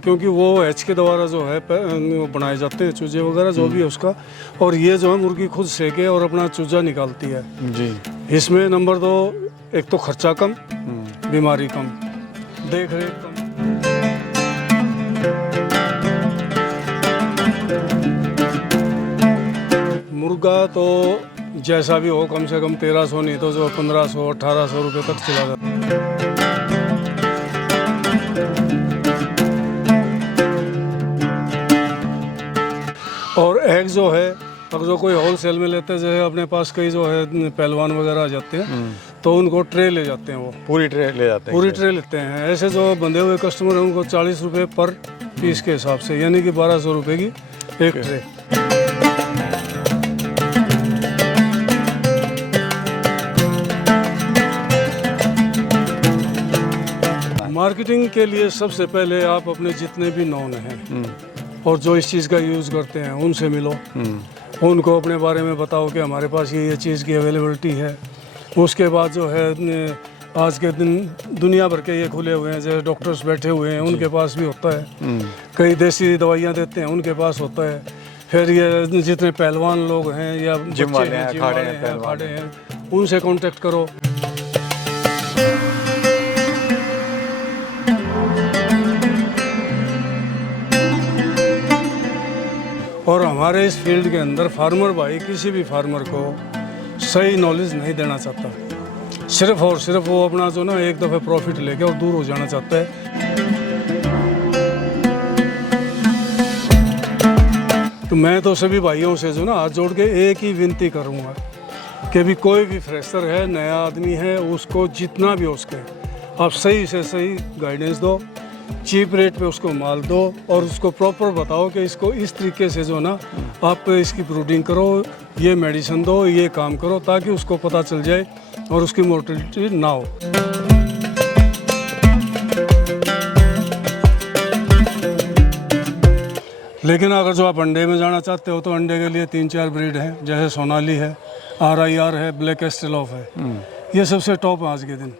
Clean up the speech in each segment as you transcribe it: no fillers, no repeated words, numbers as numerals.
क्योंकि वो एच के द्वारा जो है वो बनाए जाते हैं चूजे वगैरह जो भी है उसका। और ये जो है मुर्गी खुद सेके और अपना चूजा निकालती है जी। इसमें नंबर 2 एक तो खर्चा कम, बीमारी कम, देख रेख कम। मुर्गा तो जैसा भी हो कम से कम 1300 नहीं तो जो 1500-1800 रुपये तक चला जाता है। और एग जो है अगर जो कोई होलसेल में लेते हैं जैसे अपने पास कई जो है पहलवान वगैरह आ जाते हैं तो उनको ट्रे ले जाते हैं, वो पूरी ट्रे ले जाते हैं, पूरी ट्रे लेते हैं। ऐसे जो बंधे हुए कस्टमर हैं उनको 40 रुपये पर पीस के हिसाब से, यानी कि 1200 रुपये की एक ट्रे। मार्केटिंग के लिए सबसे पहले आप अपने जितने भी नॉन हैं और जो इस चीज़ का यूज़ करते हैं उनसे मिलो, उनको अपने बारे में बताओ कि हमारे पास ये चीज़ की अवेलेबिलिटी है। उसके बाद जो है आज के दिन दुनिया भर के ये खुले हुए हैं, जैसे डॉक्टर्स बैठे हुए हैं उनके पास भी होता है, कई देसी दवाइयाँ देते हैं उनके पास होता है। फिर ये जितने पहलवान लोग हैं या जिम वाले हैं, अखाड़े हैं, उनसे कांटेक्ट करो। और हमारे इस फील्ड के अंदर फार्मर भाई किसी भी फार्मर को सही नॉलेज नहीं देना चाहता, सिर्फ और सिर्फ वो अपना जो ना एक दफ़े प्रॉफिट लेके और दूर हो जाना चाहता है। तो मैं तो सभी भाइयों से जो ना हाथ जोड़ के एक ही विनती करूँगा कि भी कोई भी फ्रेशर है, नया आदमी है, उसको जितना भी हो सके आप सही से सही गाइडेंस दो, चीप रेट पे उसको माल दो और उसको प्रॉपर बताओ कि इसको इस तरीके से जो ना आप इसकी ब्रूडिंग करो, ये मेडिसिन दो, ये काम करो, ताकि उसको पता चल जाए और उसकी मोर्टेलिटी ना हो। लेकिन अगर जो आप अंडे में जाना चाहते हो तो अंडे के लिए 3-4 ब्रीड हैं, जैसे सोनाली है, RIR है, ब्लैक एस्टेलॉफ है, ये सबसे टॉप है आज के दिन।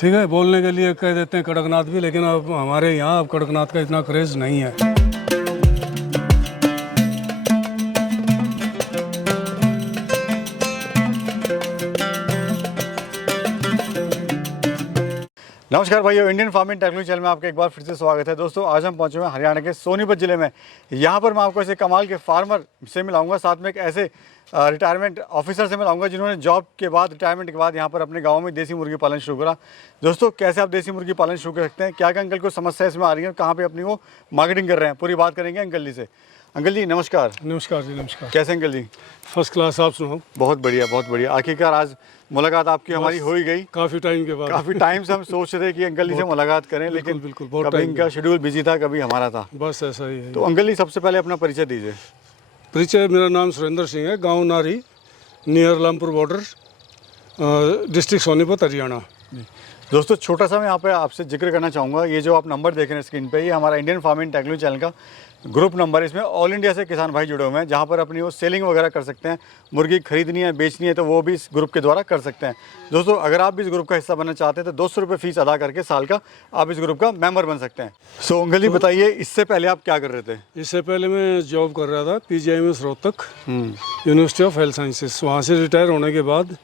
ठीक है, बोलने के लिए कह देते हैं कड़कनाथ भी, लेकिन अब हमारे यहाँ अब कड़कनाथ का इतना क्रेज़ नहीं है। नमस्कार भाइयों, इंडियन फार्मिंग टेक्नोलॉजी चैनल में आपका एक बार फिर से स्वागत है। दोस्तों आज हम पहुंचे हुए हैं हरियाणा के सोनीपत जिले में। यहाँ पर मैं आपको ऐसे कमाल के फार्मर से मिलाऊंगा, साथ में एक ऐसे रिटायरमेंट ऑफिसर से मिलाऊंगा जिन्होंने जॉब के बाद, रिटायरमेंट के बाद यहाँ पर अपने गाँव में देसी मुर्गी पालन शुरू करा। दोस्तों कैसे आप देसी मुर्गी पालन शुरू कर सकते हैं, क्या क्या अंकल को समस्या इसमें आ रही है, कहाँ पर अपनी वो मार्केटिंग कर रहे हैं, पूरी बात करेंगे अंकल जी से। अंकल जी नमस्कार। नमस्कार जी, नमस्कार। कैसे अंकल जी? फर्स्ट क्लास, आप सुनाओ? बहुत बढ़िया, बहुत बढ़िया। आखिरकार आज मुलाकात आपकी हमारी हो ही गई, काफ़ी टाइम के बाद। काफ़ी टाइम से हम सोच रहे थे कि अंकल जी से मुलाकात करें, लेकिन बिल्कुल कभी इनका शेड्यूल बिजी था, कभी हमारा था, बस ऐसा ही है। तो अंकल जी सबसे पहले अपना परिचय दीजिए। परिचय, मेरा नाम सुरेंद्र सिंह है, गांव नारी, near Rampur border, district Sonipat, Haryana. दोस्तों छोटा सा मैं यहाँ पे आपसे जिक्र करना चाहूँगा, ये जो आप नंबर देख रहे हैं स्क्रीन पे, ये हमारा इंडियन फार्मिंग टेक्नोलॉजी चैनल का ग्रुप नंबर है। इसमें ऑल इंडिया से किसान भाई जुड़े हुए हैं, जहाँ पर अपनी वो सेलिंग वगैरह कर सकते हैं, मुर्गी खरीदनी है, बेचनी है, तो वो भी इस ग्रुप के द्वारा कर सकते हैं। दोस्तों अगर आप भी इस ग्रुप का हिस्सा बनना चाहते हैं तो 200 रुपये फीस अदा करके साल का आप इस ग्रुप का मेंबर बन सकते हैं। सो अंकल जी बताइए, इससे पहले आप क्या कर रहे थे? इससे पहले मैं जॉब कर रहा था PGIMS Rohtak, university of health sciences. वहाँ से रिटायर होने के बाद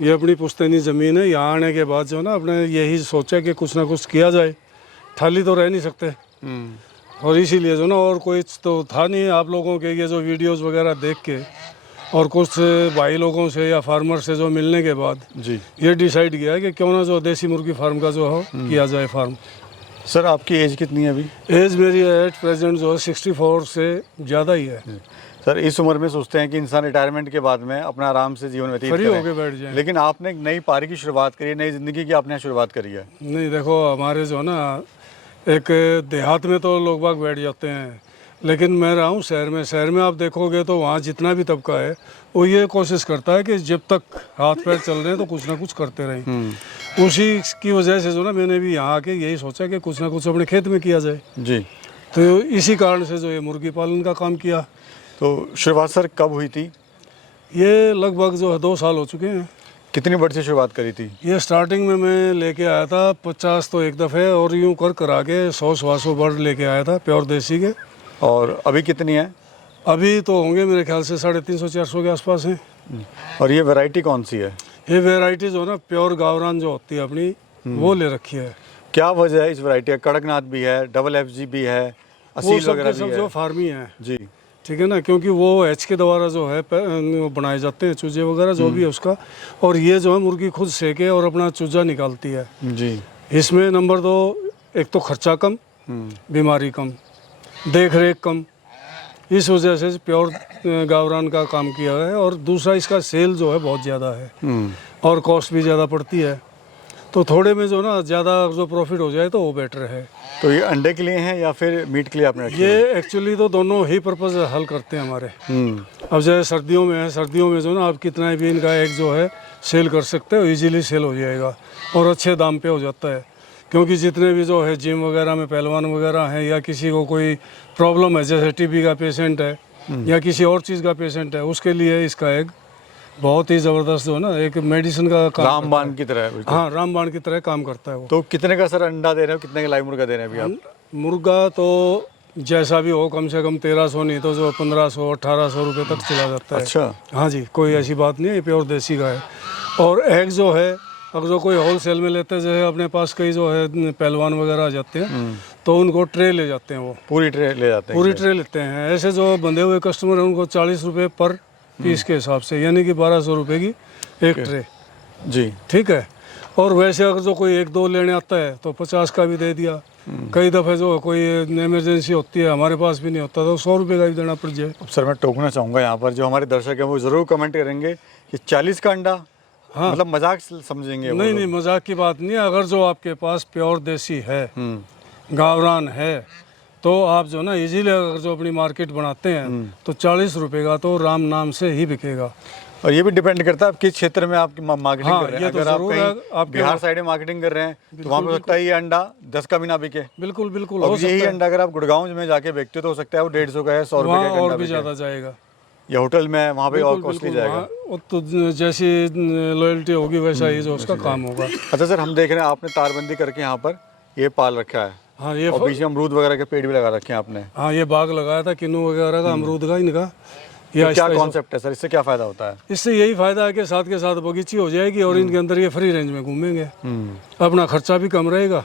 ये अपनी पुश्तैनी ज़मीन है, यहाँ आने के बाद जो ना अपने यही सोचा कि कुछ ना कुछ किया जाए, खाली तो रह नहीं सकते, और इसीलिए जो ना और कोई तो था नहीं। आप लोगों के ये जो वीडियोस वगैरह देख के और कुछ भाई लोगों से या फार्मर से जो मिलने के बाद जी ये डिसाइड किया कि क्यों ना जो देसी मुर्गी फार्म का जो हो किया जाए फार्म। सर आपकी एज कितनी है अभी? एज मेरी एट प्रेजेंट जो है 64 से ज़्यादा ही है। सर इस उम्र में सोचते हैं कि इंसान रिटायरमेंट के बाद में अपना आराम से जीवन व्यतीत फ्री करे, होके बैठ जाए, लेकिन आपने एक नई पारी की शुरुआत करी है, नई ज़िंदगी की आपने शुरुआत करी है। नहीं देखो, हमारे जो है ना एक देहात में तो लोग बाग बैठ जाते हैं, लेकिन मैं रहा हूँ शहर में। शहर में आप देखोगे तो वहाँ जितना भी तबका है वो ये कोशिश करता है कि जब तक हाथ पैर चल रहे हैं तो कुछ ना कुछ करते रहें। उसी की वजह से जो ना मैंने भी यहाँ आके यही सोचा कि कुछ ना कुछ अपने खेत में किया जाए जी, तो इसी कारण से जो ये मुर्गी पालन का काम किया। तो शुरुआत सर कब हुई थी? ये लगभग जो है 2 साल हो चुके हैं। कितनी बड़ी से शुरुआत करी थी? ये स्टार्टिंग में मैं लेके आया था 50 तो एक दफ़े, और यूँ कर करा के 100-125 बर्ड लेके आया था प्योर देसी के। और अभी कितनी है? अभी तो होंगे मेरे ख्याल से 350-400 के आसपास हैं। और ये वैरायटी कौन सी है? ये वैरायटी जो है ना प्योर गावरान जो होती है अपनी, वो ले रखी है। क्या वजह है इस वैरायटी का? कड़कनाथ भी है, डबल FG भी है, वो असील सब वगैरह के भी सब है। जो फार्मी है, जी ठीक है ना, क्योंकि वो एच के द्वारा जो है वो बनाए जाते हैं चूजे वगैरह जो भी है उसका। और ये जो है मुर्गी खुद सेके और अपना चूजा निकालती है। जी। इसमें नंबर 2, एक तो खर्चा कम, बीमारी कम, देख रेख कम, इस वजह से प्योर गावरान का काम किया है। और दूसरा इसका सेल जो है बहुत ज़्यादा है और कॉस्ट भी ज़्यादा पड़ती है, तो थोड़े में जो ना ज़्यादा जो प्रॉफिट हो जाए तो वो बेटर है। तो ये अंडे के लिए हैं या फिर मीट के लिए आपने रखे ये एक्चुअली तो दोनों ही पर्पज़ हल करते हैं हमारे। अब जैसे सर्दियों में है, सर्दियों में जो ना आप कितना भी इनका एग जो है सेल कर सकते हो, इजीली सेल हो जाएगा और अच्छे दाम पे हो जाता है। क्योंकि जितने भी जो है जिम वगैरह में पहलवान वगैरह हैं, या किसी को कोई प्रॉब्लम है जैसे टीबी का पेशेंट है या किसी और चीज़ का पेशेंट है, उसके लिए इसका एग बहुत ही ज़बरदस्त जो है ना एक मेडिसिन का काम रामबाण की तरह है बिल्कुल। हाँ, रामबाण की तरह काम करता है वो। तो कितने का सर अंडा दे रहे हो, कितने का लाइव मुर्गा दे रहे हैं अभी आप? मुर्गा तो जैसा भी हो, कम से कम 1300 नहीं तो जो 1500-1800 रुपये तक चला जाता है। अच्छा। हाँ जी, कोई ऐसी बात नहीं है, ये प्योर देसी का है। और एग जो है अगर जो कोई होल सेल में लेते हैं, जैसे अपने पास कई जो है पहलवान वगैरह आ जाते हैं तो उनको ट्रे ले जाते हैं, वो पूरी ट्रे ले जाते हैं? पूरी ट्रे लेते हैं। ऐसे जो बंधे हुए कस्टमर हैं उनको 40 रुपये पर पीस के हिसाब से, यानी कि 1200 रुपये की एक ट्रे। जी ठीक है। और वैसे अगर जो कोई 1-2 लेने आता है तो 50 का भी दे दिया। कई दफ़े जो कोई इमरजेंसी होती है, हमारे पास भी नहीं होता तो 100 रुपये का भी देना पड़ जाए। अब सर मैं टोकना चाहूँगा यहाँ पर, जो हमारे दर्शक हैं वो ज़रूर कमेंट करेंगे कि 40 का अंडा, हाँ। मतलब मजाक समझेंगे वो नहीं लोग। नहीं, मजाक की बात नहीं है। अगर जो आपके पास प्योर देसी है, गावरान है, तो आप जो ना इजीली अगर जो अपनी मार्केट बनाते हैं तो 40 रुपये का तो राम नाम से ही बिकेगा। और ये भी डिपेंड करता है आप किस क्षेत्र में आपकी मार्केटिंग हाँ, कर रहे ये हैं। तो अगर आप ज़रूर है। कहीं आपके बिहार साइड में मार्केटिंग कर रहे हैं तो वहाँ पे हो सकता है ये अंडा 10 का भी ना बिके। बिल्कुल बिल्कुल और हो यही सकता है। अंडा अगर आप गुड़गांव में जाके बेचते हो तो हो सकता है वो 150 का है, 100 रुपये वहाँ का और अंडा भी बिके। ज़्यादा जाएगा। या होटल में वहाँ पे और बिल्कुल कॉस्टली बिल्कुल, जाएगा। वहाँ वो तो जैसी लॉयल्टी होगी वैसा ही जो उसका काम होगा। अच्छा सर, हम देख रहे हैं आपने तारबंदी करके यहाँ पर ये पाल रखा है हाँ, ये और बीच में अमरूद वगैरह के पेड़ भी लगा रखे हैं आपने। हाँ, ये बाग लगाया था किन्नू वगैरह का, अमरूद का, इनका। तो क्या कॉन्सेप्ट है सर, इससे क्या फ़ायदा होता है? इससे यही फायदा है कि साथ के साथ बगीची हो जाएगी और इनके अंदर ये फ्री रेंज में घूमेंगे, अपना खर्चा भी कम रहेगा।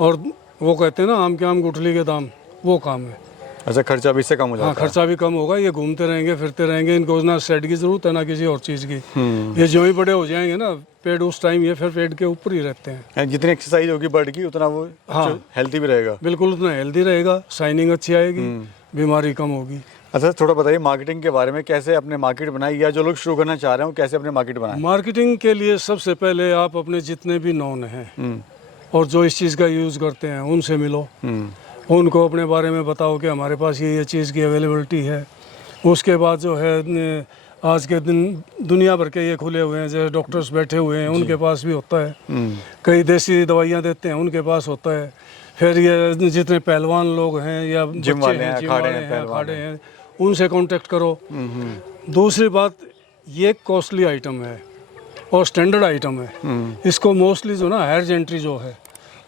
और वो कहते हैं ना आम के आम गुठली के दाम, वो काम है। अच्छा, खर्चा भी इससे कम हो जाता हाँ, खर्चा भी कम होगा। ये घूमते रहेंगे, फिरते रहेंगे, इनको ना सेट की जरूरत है ना किसी और चीज़ की। ये जो ही बड़े हो जाएंगे ना पेड़, उस टाइम ये फिर पेड़ के ऊपर ही रहते हैं। है? जितनी एक्सरसाइज होगी बर्ड की उतना वो हाँ। हेल्थी भी रहेगा। बिल्कुल, उतना हेल्दी रहेगा, शाइनिंग अच्छी आएगी, बीमारी कम होगी। अच्छा, थोड़ा बताइए मार्केटिंग के बारे में, कैसे अपने मार्केट बनाई, या जो लोग शुरू करना चाह रहे हो कैसे अपने मार्केट बनाए? मार्केटिंग के लिए सबसे पहले आप अपने जितने भी नॉन हैं और जो इस चीज़ का यूज़ करते हैं उनसे मिलो, उनको अपने बारे में बताओ कि हमारे पास ये चीज़ की अवेलेबिलिटी है। उसके बाद जो है आज के दिन दुनिया भर के ये खुले हुए हैं, जैसे डॉक्टर्स बैठे हुए हैं उनके पास भी होता है, कई देसी दवाइयाँ देते हैं उनके पास होता है। फिर ये जितने पहलवान लोग हैं या जिम बच्चे वाले हैं, हैं, जिम अखाड़े वाले हैं, हैं, पहलवान अखाड़े हैं, उनसे कांटेक्ट करो। दूसरी बात, ये कॉस्टली आइटम है और स्टैंडर्ड आइटम है। इसको मोस्टली जो ना हायर जेंट्री जो है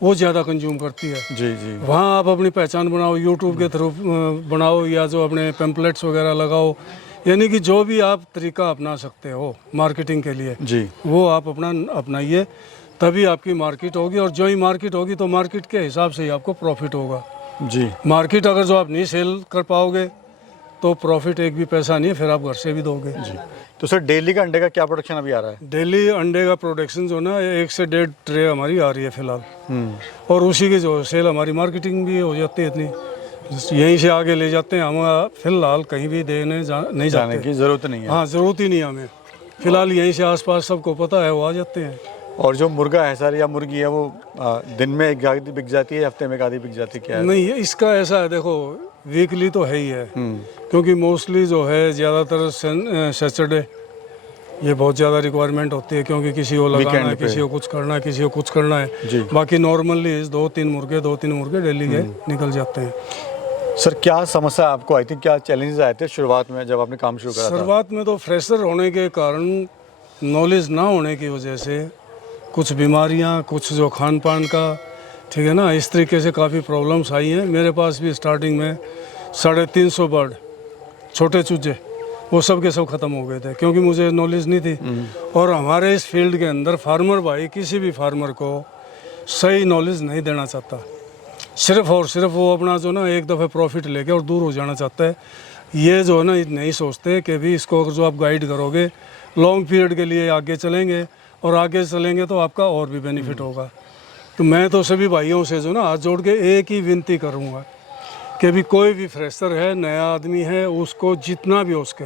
वो ज़्यादा कंज्यूम करती है। जी जी। वहाँ आप अपनी पहचान बनाओ, यूट्यूब के थ्रू बनाओ, या जो अपने पेम्पलेट्स वगैरह लगाओ, यानी कि जो भी आप तरीका अपना सकते हो मार्केटिंग के लिए जी। वो आप अपनाइए, तभी आपकी मार्केट होगी। और जो ही मार्केट होगी तो मार्केट के हिसाब से ही आपको प्रॉफिट होगा। जी। मार्केट अगर जो आप नहीं सेल कर पाओगे तो प्रॉफिट एक भी पैसा नहीं है, फिर आप घर से भी दोगे। जी। तो सर डेली का अंडे का क्या प्रोडक्शन अभी आ रहा है? डेली अंडे का प्रोडक्शन जो ना 1 से 1.5 ट्रे हमारी आ रही है फिलहाल। और उसी की जो सेल हमारी मार्केटिंग भी हो जाती है इतनी, यहीं से आगे ले जाते हैं हम। फिलहाल कहीं भी देने नहीं जाने जाते की ज़रूरत नहीं है। हाँ, ज़रूरत ही नहीं है हमें। फिलहाल यहीं से आसपास सबको पता है, वो आ जाते हैं। और जो मुर्गा है सर या मुर्गी है वो दिन में एक आधी बिक जाती है, हफ्ते में एक आधी बिक जाती है, क्या है? नहीं, इसका ऐसा है, देखो वीकली तो है ही है, क्योंकि मोस्टली जो है ज़्यादातर सैटरडे ये बहुत ज़्यादा रिक्वायरमेंट होती है, क्योंकि किसी को लगाना है, किसी को कुछ करना है, किसी को कुछ करना है। बाकी नॉर्मली 2-3 मुर्गे डेली के निकल जाते हैं। सर क्या समस्या आपको आई थी, क्या चैलेंजेस आए थे शुरुआत में जब आपने काम शुरू करा था? शुरुआत में तो फ्रेशर होने के कारण नॉलेज ना होने की वजह से कुछ बीमारियां, कुछ जो खान पान का, ठीक है ना, इस तरीके से काफ़ी प्रॉब्लम्स आई हैं। मेरे पास भी स्टार्टिंग में 350 बर्ड, छोटे चूजे, वो सब के सब ख़त्म हो गए थे क्योंकि मुझे नॉलेज नहीं थी। और हमारे इस फील्ड के अंदर फार्मर भाई किसी भी फार्मर को सही नॉलेज नहीं देना चाहता, सिर्फ और सिर्फ वो अपना जो ना एक दफ़े प्रॉफिट लेके और दूर हो जाना चाहता है। ये जो है ना नहीं सोचते कि भी इसको जो आप गाइड करोगे लॉन्ग पीरियड के लिए आगे चलेंगे, और आगे चलेंगे तो आपका और भी बेनिफिट होगा। तो मैं तो सभी भाइयों से जो ना हाथ जोड़ के एक ही विनती करूँगा कि भी कोई भी फ्रेशर है, नया आदमी है, उसको जितना भी हो सके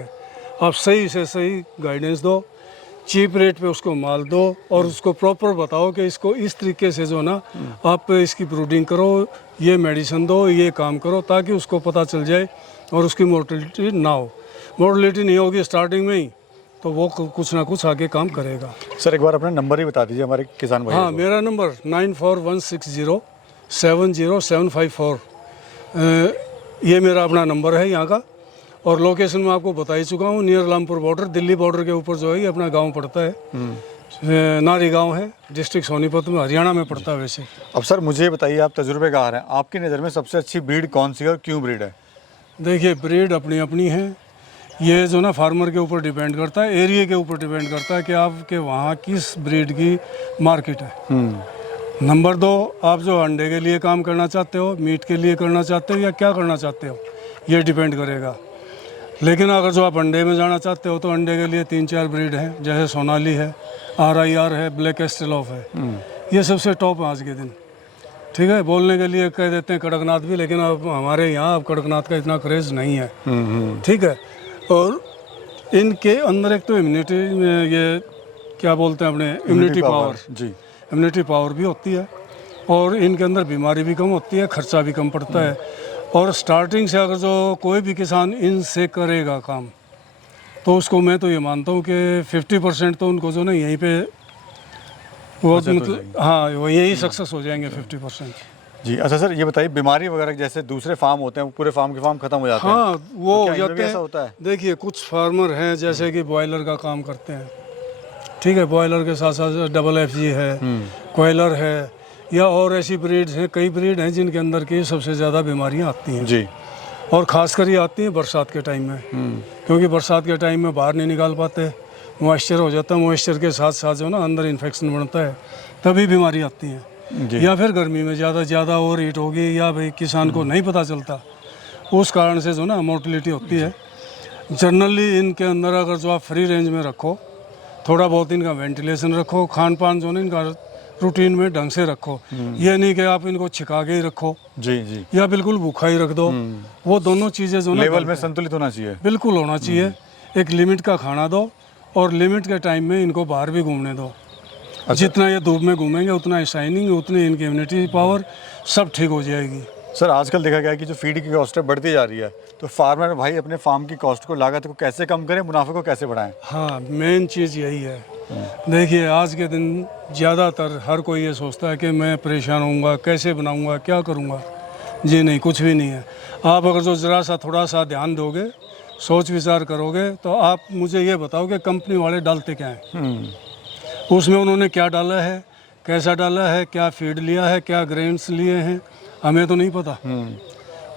आप सही से सही गाइडेंस दो, चीप रेट पे उसको माल दो, और उसको प्रॉपर बताओ कि इसको इस तरीके से जो ना आप इसकी ब्रूडिंग करो, ये मेडिसिन दो, ये काम करो, ताकि उसको पता चल जाए और उसकी मोर्टेलिटी ना हो। मोर्टेलिटी नहीं होगी स्टार्टिंग में ही तो वो कुछ ना कुछ आगे काम करेगा। सर एक बार अपना नंबर ही बता दीजिए हमारे किसान भाई। हाँ, मेरा नंबर 9416070754, ये मेरा अपना नंबर है यहाँ का। और लोकेशन मैं आपको बता ही चुका हूँ, near Rampur border, Delhi border के ऊपर जो है ये अपना गांव पड़ता है, नारी गांव है, डिस्ट्रिक्ट सोनीपत में, हरियाणा में पड़ता है वैसे। अब सर मुझे ये बताइए, आप तजुर्बेकार हैं, आपकी नज़र में सबसे अच्छी ब्रीड कौन सी है और क्यों ब्रीड है? देखिए, ब्रीड अपनी अपनी है, ये जो ना फार्मर के ऊपर डिपेंड करता है, एरिया के ऊपर डिपेंड करता है कि आपके वहाँ किस ब्रीड की मार्केट है। नंबर 2, आप जो अंडे के लिए काम करना चाहते हो, मीट के लिए करना चाहते हो, या क्या करना चाहते हो, ये डिपेंड करेगा। लेकिन अगर जो आप अंडे में जाना चाहते हो तो अंडे के लिए 3-4 ब्रीड हैं, जैसे सोनाली है, RIR है, ब्लैक एस्टेलॉफ है, ये सबसे टॉप है आज के दिन। ठीक है, बोलने के लिए कह देते हैं कड़कनाथ भी, लेकिन अब हमारे यहाँ अब कड़कनाथ का इतना क्रेज़ नहीं है। ठीक है, और इनके अंदर एक तो इम्यूनिटी, ये क्या बोलते हैं अपने, इम्यूनिटी पावर जी, इम्यूनिटी पावर भी होती है, और इनके अंदर बीमारी भी कम होती है, खर्चा भी कम पड़ता है। और स्टार्टिंग से अगर जो कोई भी किसान इनसे करेगा काम, तो उसको मैं तो ये मानता हूँ कि 50% तो उनको जो ना यहीं पे वो मतलब, हाँ, वो यही सक्सेस हो जाएंगे 50%। जी। अच्छा सर ये बताइए, बीमारी वगैरह जैसे दूसरे फार्म होते हैं, वो पूरे फार्म के फार्म खत्म हो जाते हैं? हाँ, वो हो जाते ऐसा होता है? हैं। देखिए, कुछ फार्मर हैं जैसे कि बॉयलर का काम करते हैं, ठीक है, बॉयलर के साथ साथ FFG है, कॉयलर है, या और ऐसी ब्रीड्स हैं, कई ब्रीड हैं जिनके अंदर की सबसे ज़्यादा बीमारियां आती हैं जी। और ख़ासकर ये आती हैं बरसात के टाइम में, क्योंकि बरसात के टाइम में बाहर नहीं निकाल पाते, मॉइस्चर हो जाता है, मॉइस्चर के साथ साथ जो ना अंदर इन्फेक्शन बनता है, तभी बीमारी आती है। या फिर गर्मी में ज़्यादा ओवर हीट होगी, या भाई किसान को नहीं पता चलता, उस कारण से जो ना मोर्टेलिटी होती है। जनरली इनके अंदर अगर जो आप फ्री रेंज में रखो, थोड़ा बहुत इनका वेंटिलेशन रखो, खान पान जो ना इनका रूटीन में ढंग से रखो, ये नहीं कि आप इनको छिका के ही रखो जी, या बिल्कुल भूखा ही रख दो, वो दोनों चीज़ें जो ना लेवल में संतुलित होना चाहिए, बिल्कुल होना चाहिए। एक लिमिट का खाना दो, और लिमिट के टाइम में इनको बाहर भी घूमने दो। अच्छा। जितना ये धूप में घूमेंगे उतना शाइनिंग, उतनी इनकी इम्यूनिटी पावर सब ठीक हो जाएगी। सर आजकल देखा गया है कि जो फीड की कॉस्ट है बढ़ती जा रही है, तो फार्मर भाई अपने फार्म की कॉस्ट को, लागत को कैसे कम करें, मुनाफे को कैसे बढ़ाएं? हाँ, मेन चीज़ यही है। देखिए, आज के दिन ज़्यादातर हर कोई ये सोचता है कि मैं परेशान होऊंगा, कैसे बनाऊंगा, क्या करूंगा। जी नहीं, कुछ भी नहीं है। आप अगर जो ज़रा सा थोड़ा सा ध्यान दोगे, सोच विचार करोगे, तो आप मुझे ये बताओ कि कंपनी वाले डालते क्या हैं, उसमें उन्होंने क्या डाला है, कैसा डाला है, क्या फीड लिया है, क्या ग्रेन्स लिए हैं, हमें तो नहीं पता।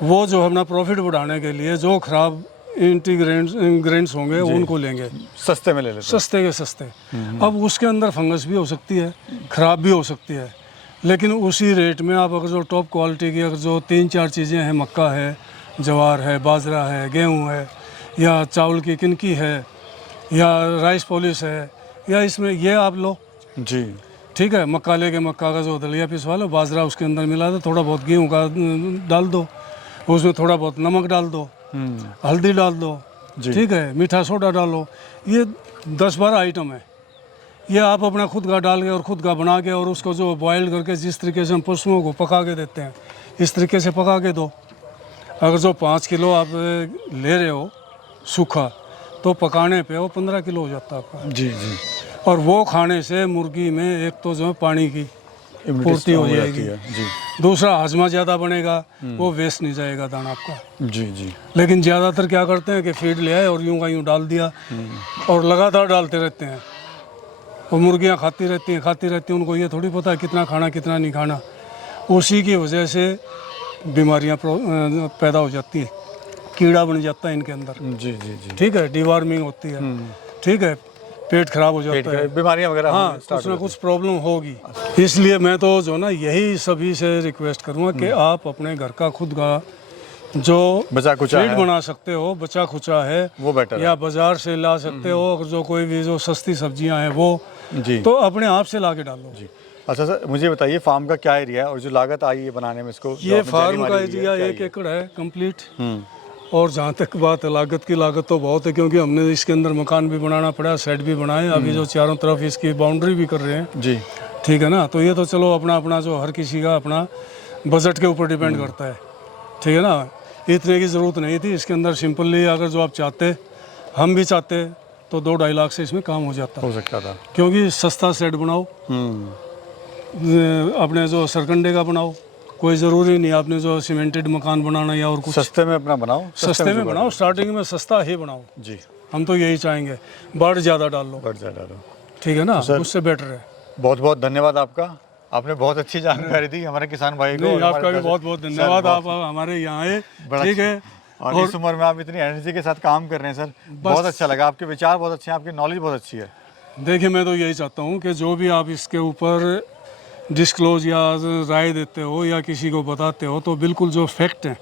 वो जो अपना प्रॉफिट बढ़ाने के लिए जो खराब इंग्रेडिएंट्स होंगे उनको लेंगे, सस्ते में ले लेते, सस्ते के सस्ते। अब उसके अंदर फंगस भी हो सकती है, ख़राब भी हो सकती है, लेकिन उसी रेट में आप अगर जो टॉप क्वालिटी की अगर जो 3-4 चीज़ें हैं, मक्का है, जवार है, बाजरा है, गेहूँ है, या चावल की किनकी है, या राइस पॉलिश है, या इसमें ये आप लो जी। ठीक है, मक्का लेके मक्का का जो दलिया पिसवा लो, बाजरा उसके अंदर मिला दो, थोड़ा बहुत गेहूँ का डाल दो, उसमें थोड़ा बहुत नमक डाल दो, हल्दी डाल दो, ठीक है, मीठा सोडा डालो, ये 10-12 आइटम है। ये आप अपना खुद का डाल के और खुद का बना के, और उसको जो बॉयल करके जिस तरीके से हम पशुओं को पका के देते हैं, इस तरीके से पका के दो। अगर जो 5 किलो आप ले रहे हो सूखा, तो पकाने पे वो 15 किलो हो जाता है आपका। जी जी। और वो खाने से मुर्गी में एक तो जो है पानी की पूर्ति हो जाएगी जी। दूसरा हाजमा ज़्यादा बनेगा, वो वेस्ट नहीं जाएगा दाना आपका। जी जी। लेकिन ज़्यादातर क्या करते हैं कि फीड ले आए और यूँ का यूँ डाल दिया और लगातार डालते रहते हैं, और मुर्गियाँ खाती रहती हैं, उनको ये थोड़ी पता है कितना खाना कितना नहीं खाना। उसी की वजह से बीमारियाँ पैदा हो जाती हैं, कीड़ा बन जाता है इनके अंदर। जी जी जी। ठीक है, डिवॉर्मिंग होती है, ठीक है, पेट खराब हो जाता है, बीमारियां वगैरह हाँ, कुछ ना कुछ प्रॉब्लम होगी। इसलिए मैं तो जो ना यही सभी से रिक्वेस्ट करूँगा कि आप अपने घर का खुद का जो बचा खुचा फीड है, बना सकते हो, बचा खुचा है, वो बेटर या बाजार से ला सकते हो, अगर जो कोई भी जो सस्ती सब्जियां हैं वो जी। तो अपने आप से ला के डालो जी। अच्छा सर, मुझे बताइए फार्म का क्या एरिया है और जो लागत आई है बनाने में इसको? ये फार्म का एरिया 1 एकड़ है कंप्लीट। और जहाँ तक बात है लागत की, लागत तो बहुत है, क्योंकि हमने इसके अंदर मकान भी बनाना पड़ा, शेड भी बनाए, अभी जो चारों तरफ इसकी बाउंड्री भी कर रहे हैं जी। ठीक है ना। तो ये तो चलो अपना अपना जो हर किसी का अपना बजट के ऊपर डिपेंड करता है, ठीक है ना। इतने की ज़रूरत नहीं थी इसके अंदर, सिंपली अगर जो आप चाहते, हम भी चाहते, तो 2-2.5 लाख से इसमें काम हो जाता, हो सकता था। क्योंकि सस्ता शेड बनाओ, अपने जो सरकंडे का बनाओ, कोई ज़रूरी नहीं आपने जो सीमेंटेड मकान बनाना या और कुछ, सस्ते में अपना बनाओ, सस्ते में बनाओ, स्टार्टिंग में सस्ता ही बनाओ जी। हम तो यही चाहेंगे, बढ़ ज़्यादा डाल लो, बढ़ ज़्यादा लो, ठीक है ना, उससे बेटर है। बहुत बहुत धन्यवाद आपका, आपने बहुत अच्छी जानकारी दी हमारे किसान भाई को। आपका भी बहुत बहुत धन्यवाद, आप हमारे यहाँ आए, ठीक है। और इस उम्र में आप इतनी एनर्जी के साथ काम कर रहे हैं सर, बहुत अच्छा लगा, आपके विचार बहुत अच्छे हैं, आपकी नॉलेज बहुत अच्छी है। देखिए मैं तो यही चाहता हूँ कि जो भी आप इसके ऊपर डिस्क्लोज या राय देते हो या किसी को बताते हो, तो बिल्कुल जो फैक्ट हैं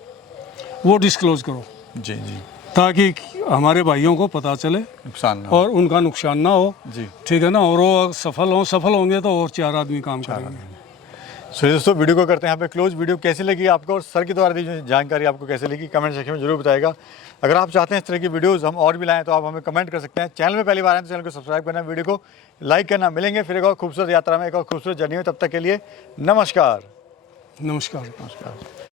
वो डिस्क्लोज करो जी जी, ताकि हमारे भाइयों को पता चले, नुकसान ना हो और उनका नुकसान ना हो जी, ठीक है ना। और वो सफल होंगे तो और 4 आदमी काम करेंगे। सो दोस्तों वीडियो को करते हैं यहाँ पे क्लोज। वीडियो कैसी लगी आपको और सर के द्वारा दी जो जानकारी आपको कैसी लगी, कमेंट सेक्शन में जरूर बताएगा। अगर आप चाहते हैं इस तरह की वीडियोस हम और भी लाएं तो आप हमें कमेंट कर सकते हैं। चैनल में पहली बार आए तो चैनल को सब्सक्राइब करना, वीडियो को लाइक करना। मिलेंगे फिर एक और खूबसूरत यात्रा में, एक और खूबसूरत जर्नी में, तब तक के लिए नमस्कार। नमस्कार। नमस्कार।